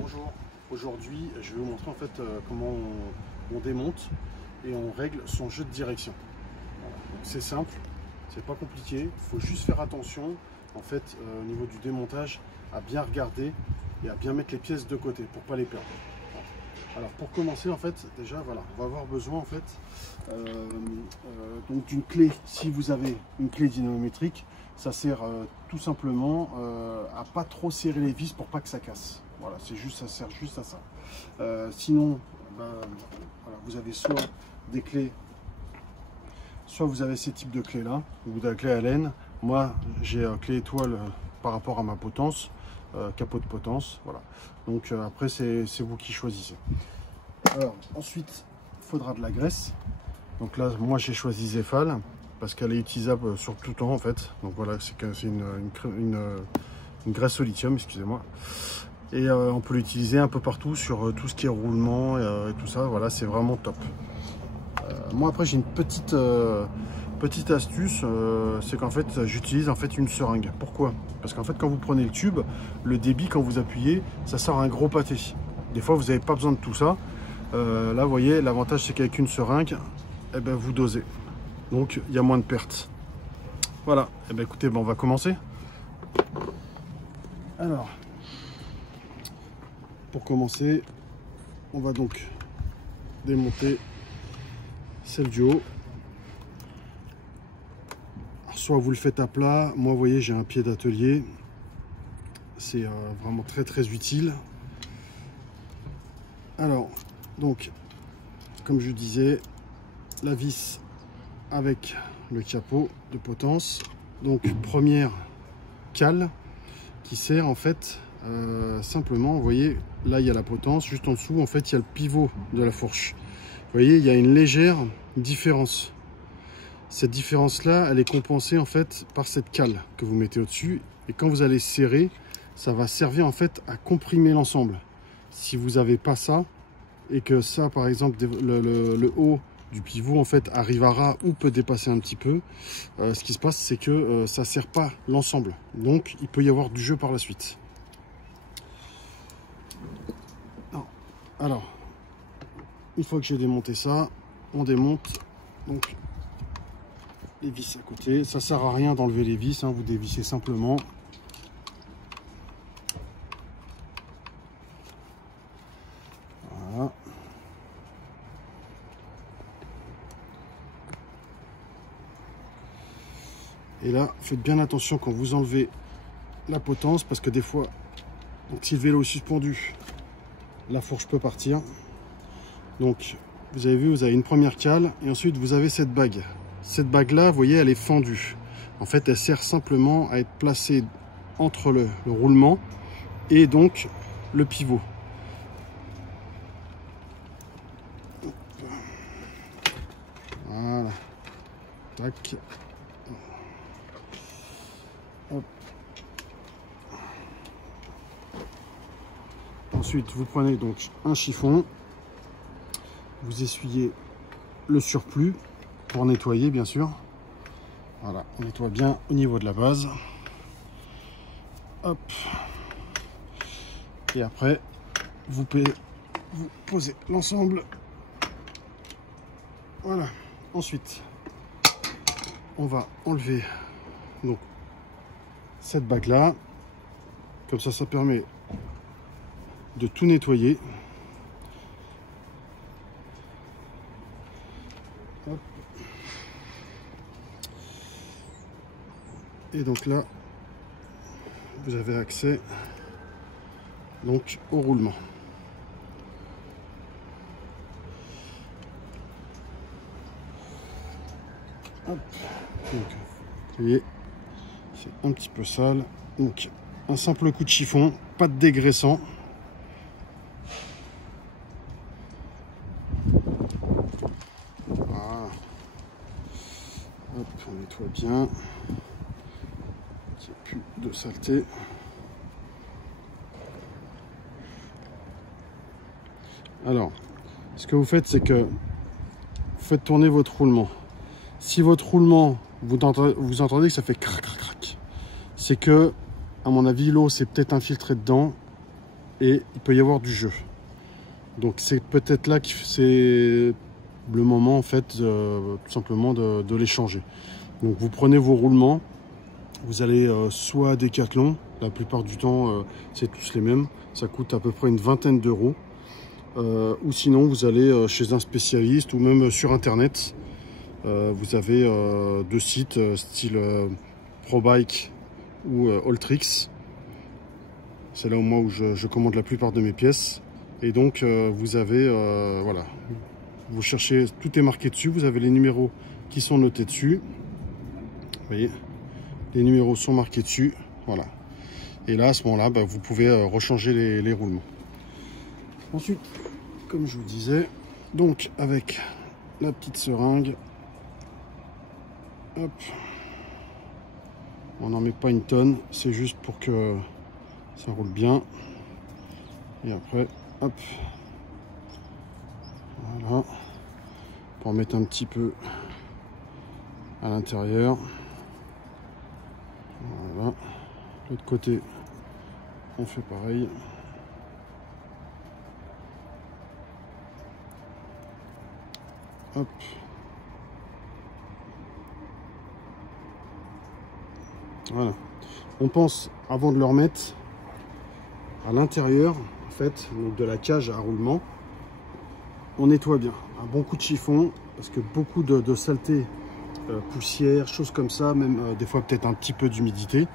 Bonjour, aujourd'hui je vais vous montrer en fait comment on démonte et on règle son jeu de direction. Voilà. C'est simple, c'est pas compliqué, il faut juste faire attention en fait au niveau du démontage à bien regarder et à bien mettre les pièces de côté pour pas les perdre. Voilà. Alors pour commencer en fait déjà voilà, on va avoir besoin en fait donc d'une clé. Si vous avez une clé dynamométrique, ça sert tout simplement à pas trop serrer les vis pour pas que ça casse. Voilà, c'est juste, ça sert juste à ça. Sinon, voilà, vous avez soit des clés, soit vous avez ces types de clés là, ou de la clé Allen. Moi, j'ai clé étoile par rapport à ma potence, capot de potence. Voilà. Donc après, c'est vous qui choisissez. Alors ensuite, il faudra de la graisse. Donc là, moi j'ai choisi Zefal parce qu'elle est utilisable sur tout le temps en fait. Donc voilà, c'est une graisse au lithium, excusez-moi. Et on peut l'utiliser un peu partout sur tout ce qui est roulement et tout ça. Voilà, c'est vraiment top. Moi après j'ai une petite astuce, c'est qu'en fait j'utilise en fait une seringue. Pourquoi? Parce qu'en fait quand vous prenez le tube, le débit quand vous appuyez, ça sort un gros pâté. Des fois vous n'avez pas besoin de tout ça. Là vous voyez, l'avantage c'est qu'avec une seringue, eh ben, vous dosez. Donc il y a moins de pertes. Voilà, eh ben, écoutez, on va commencer. Alors, pour commencer, on va donc démonter celle du haut. Alors, soit vous le faites à plat, moi vous voyez j'ai un pied d'atelier, c'est vraiment très utile. Alors, donc, comme je disais, la vis avec le capot de potence. Donc première cale qui sert en fait simplement, vous voyez là il y a la potence, juste en dessous en fait il y a le pivot de la fourche. Vous voyez il y a une légère différence. Cette différence là elle est compensée en fait par cette cale que vous mettez au dessus, et quand vous allez serrer ça va servir en fait à comprimer l'ensemble. Si vous n'avez pas ça et que ça par exemple le haut du pivot en fait arrive à ras ou peut dépasser un petit peu, ce qui se passe c'est que ça ne sert pas l'ensemble, donc il peut y avoir du jeu par la suite. Alors une fois que j'ai démonté ça, on démonte donc les vis à côté. Ça sert à rien d'enlever les vis, hein, vous dévissez simplement. Voilà. Et là, faites bien attention quand vous enlevez la potence, parce que des fois, donc, si le vélo est suspendu, la fourche peut partir. Donc, vous avez vu, vous avez une première cale, et ensuite vous avez cette bague. Cette bague-là, vous voyez, elle est fendue. En fait, elle sert simplement à être placée entre le roulement et donc le pivot. Voilà. Tac. Hop. Ensuite, vous prenez donc un chiffon, vous essuyez le surplus pour nettoyer, bien sûr. Voilà, on nettoie bien au niveau de la base. Hop. Et après, vous posez l'ensemble. Voilà. Ensuite, on va enlever donc cette bague là. Comme ça permet de tout nettoyer. Hop. Et donc là, vous avez accès donc au roulement. Hop. Donc, vous voyez, c'est un petit peu sale. Donc un simple coup de chiffon, pas de dégraissant. Voilà. Hop, on nettoie bien. Qu'il n'y ait plus de saleté. Alors, ce que vous faites, c'est que vous faites tourner votre roulement. Si votre roulement, vous entendez que ça fait crac, crac, crac, c'est que, à mon avis, l'eau s'est peut-être infiltrée dedans et il peut y avoir du jeu. Donc c'est peut-être là que c'est le moment en fait tout simplement de les changer. Donc vous prenez vos roulements, vous allez soit à Decathlon, la plupart du temps c'est tous les mêmes, ça coûte à peu près une vingtaine d'euros, ou sinon vous allez chez un spécialiste ou même sur internet. Vous avez deux sites style ProBike ou Alltrix. C'est là au moins où je commande la plupart de mes pièces. Et donc vous avez, voilà, vous cherchez, tout est marqué dessus, vous avez les numéros qui sont notés dessus. Vous voyez, les numéros sont marqués dessus, voilà. Et là, à ce moment-là, bah, vous pouvez rechanger les roulements. Ensuite, comme je vous disais, donc avec la petite seringue, hop, on n'en met pas une tonne, c'est juste pour que ça roule bien. Et après, hop, voilà, pour mettre un petit peu à l'intérieur. Voilà, l'autre côté, on fait pareil. Hop. Voilà. On pense, avant de le remettre, à l'intérieur, en fait, donc de la cage à roulement, on nettoie bien. Un bon coup de chiffon, parce que beaucoup de saleté, poussière, choses comme ça, même des fois peut-être un petit peu d'humidité.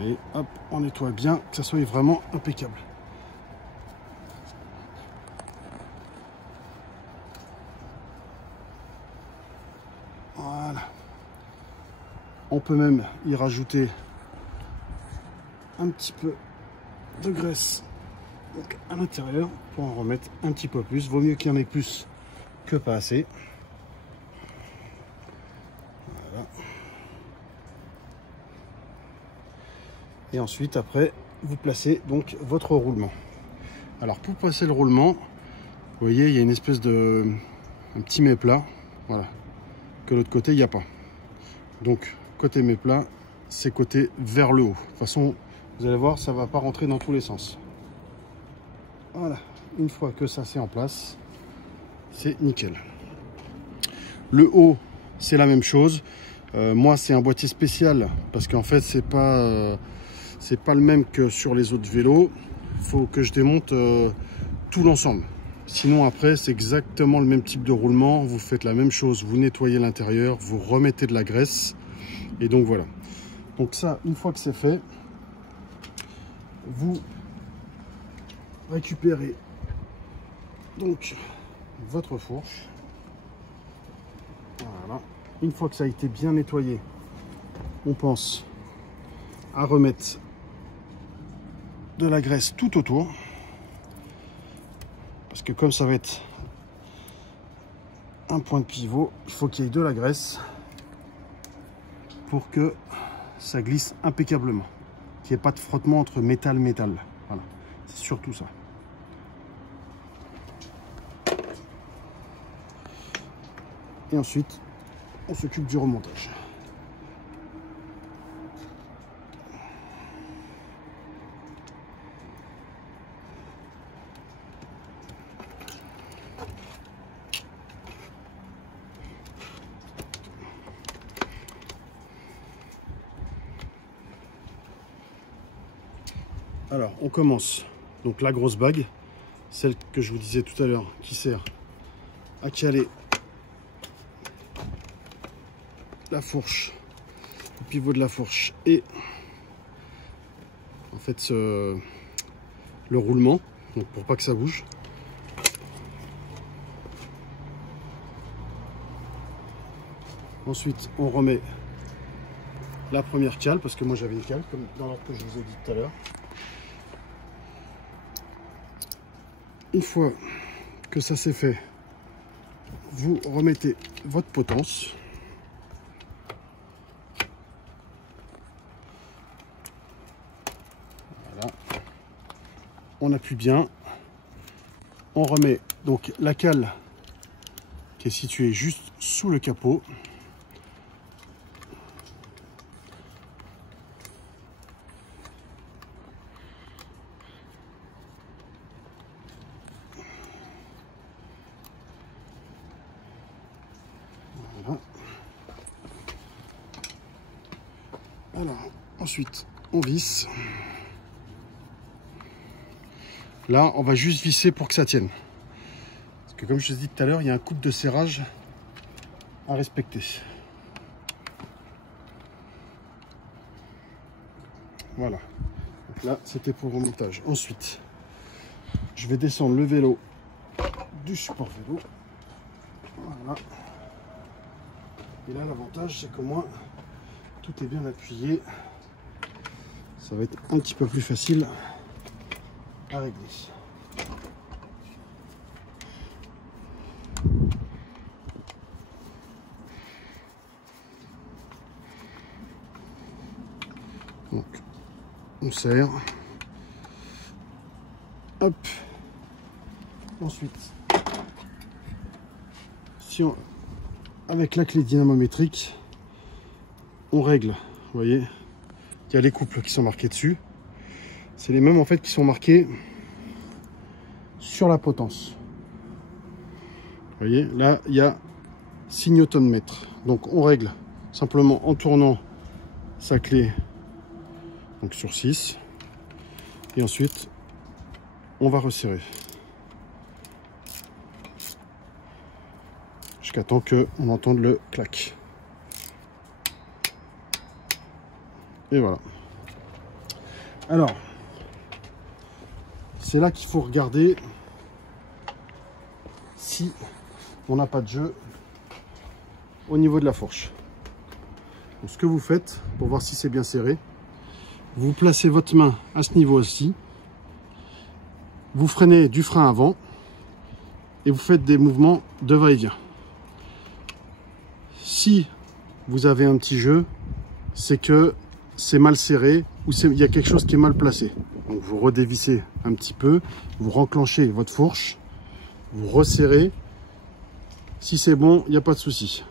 Et hop, on nettoie bien, que ça soit vraiment impeccable. Voilà. On peut même y rajouter un petit peu de graisse donc à l'intérieur pour en remettre un petit peu plus. Vaut mieux qu'il y en ait plus que pas assez. Voilà. Et ensuite, après, vous placez donc votre roulement. Alors pour placer le roulement, vous voyez, il y a une espèce de un petit méplat, voilà, que l'autre côté il n'y a pas. Donc côté méplat, c'est côté vers le haut. De toute façon, vous allez voir, ça va pas rentrer dans tous les sens. Voilà, une fois que ça c'est en place, c'est nickel. Le haut, c'est la même chose. Moi, c'est un boîtier spécial parce qu'en fait, c'est pas le même que sur les autres vélos. Il faut que je démonte tout l'ensemble. Sinon, après, c'est exactement le même type de roulement. Vous faites la même chose. Vous nettoyez l'intérieur, vous remettez de la graisse. Et donc, voilà. Donc ça, une fois que c'est fait, vous récupérez donc votre fourche. Voilà. Une fois que ça a été bien nettoyé, on pense à remettre de la graisse tout autour. Parce que comme ça va être un point de pivot, il faut qu'il y ait de la graisse pour que ça glisse impeccablement. Qu'il n'y ait pas de frottement entre métal et métal. Voilà, c'est surtout ça. Et ensuite, on s'occupe du remontage. Alors, on commence. Donc la grosse bague, celle que je vous disais tout à l'heure, qui sert à caler la fourche, le pivot de la fourche et en fait le roulement, donc pour pas que ça bouge. Ensuite, on remet la première cale, parce que moi j'avais une cale, comme dans l'ordre que je vous ai dit tout à l'heure. Une fois que ça c'est fait, vous remettez votre potence. Voilà. On appuie bien. On remet donc la cale qui est située juste sous le capot. Alors, ensuite, on visse. Là, on va juste visser pour que ça tienne. Parce que comme je te dis tout à l'heure, il y a un couple de serrage à respecter. Voilà. Donc là, c'était pour le montage. Ensuite, je vais descendre le vélo du support vélo. Voilà. Et là, l'avantage, c'est que moi, tout est bien appuyé. Ça va être un petit peu plus facile à régler. Donc, on serre. Hop. Ensuite, si on, avec la clé dynamométrique, on règle. Vous voyez, il y a les couples qui sont marqués dessus. C'est les mêmes en fait qui sont marqués sur la potence. Vous voyez, là il y a 6 Nm. Donc on règle simplement en tournant sa clé donc sur 6. Et ensuite on va resserrer jusqu'à temps qu'on entende le clac. Et voilà. Alors, c'est là qu'il faut regarder si on n'a pas de jeu au niveau de la fourche. Donc, ce que vous faites pour voir si c'est bien serré, vous placez votre main à ce niveau-ci, vous freinez du frein avant et vous faites des mouvements de va-et-vient. Si vous avez un petit jeu, c'est que c'est mal serré ou il y a quelque chose qui est mal placé. Donc vous redévissez un petit peu, vous renclenchez votre fourche, vous resserrez. Si c'est bon, il n'y a pas de souci.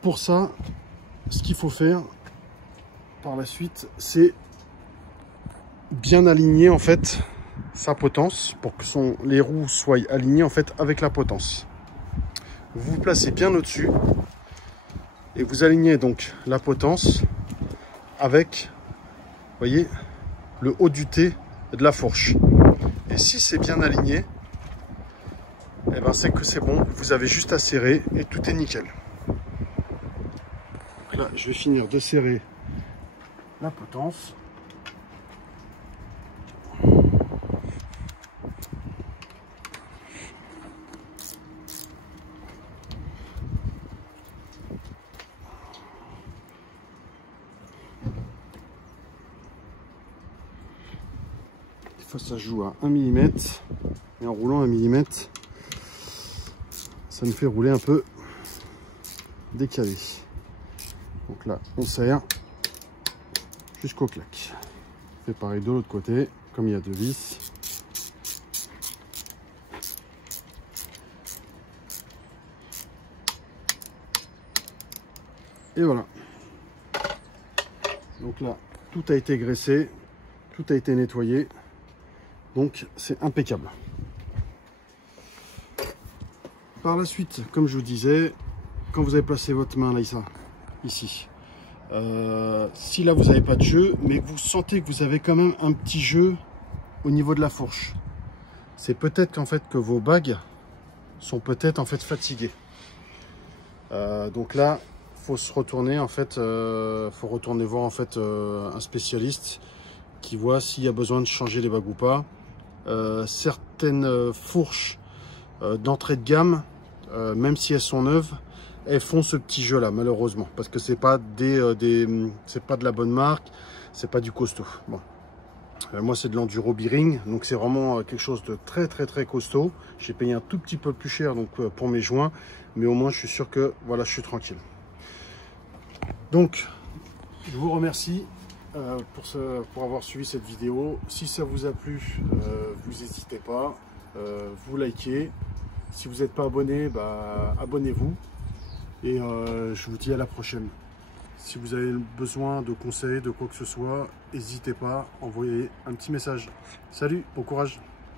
Pour ça, ce qu'il faut faire par la suite, c'est bien aligner en fait sa potence pour que les roues soient alignées en fait avec la potence. Vous vous placez bien au-dessus et vous alignez donc la potence avec, vous voyez, le haut du T de la fourche. Et si c'est bien aligné, eh ben c'est que c'est bon, vous avez juste à serrer et tout est nickel. Donc là, je vais finir de serrer la potence. Ça se joue à 1 mm et en roulant 1 mm, ça nous fait rouler un peu décalé. Donc là, on serre jusqu'au clac. On fait pareil de l'autre côté, comme il y a 2 vis. Et voilà. Donc là, tout a été graissé, tout a été nettoyé. Donc c'est impeccable. Par la suite, comme je vous disais, quand vous avez placé votre main là, ici, si là vous n'avez pas de jeu, mais que vous sentez que vous avez quand même un petit jeu au niveau de la fourche, c'est peut-être qu'en fait que vos bagues sont peut-être en fait fatiguées. Donc là, faut se retourner en fait, faut retourner voir en fait un spécialiste qui voit s'il y a besoin de changer les bagues ou pas. Certaines fourches d'entrée de gamme, même si elles sont neuves, elles font ce petit jeu là malheureusement parce que c'est pas c'est pas de la bonne marque, c'est pas du costaud. Bon, moi c'est de l'enduro bearing, donc c'est vraiment quelque chose de très costaud. J'ai payé un tout petit peu plus cher donc pour mes joints, mais au moins je suis sûr que voilà, je suis tranquille. Donc je vous remercie pour avoir suivi cette vidéo. Si ça vous a plu, vous n'hésitez pas, vous likez. Si vous n'êtes pas abonné, bah, abonnez-vous. Et je vous dis à la prochaine. Si vous avez besoin de conseils, de quoi que ce soit, n'hésitez pas, envoyez un petit message. Salut, bon courage.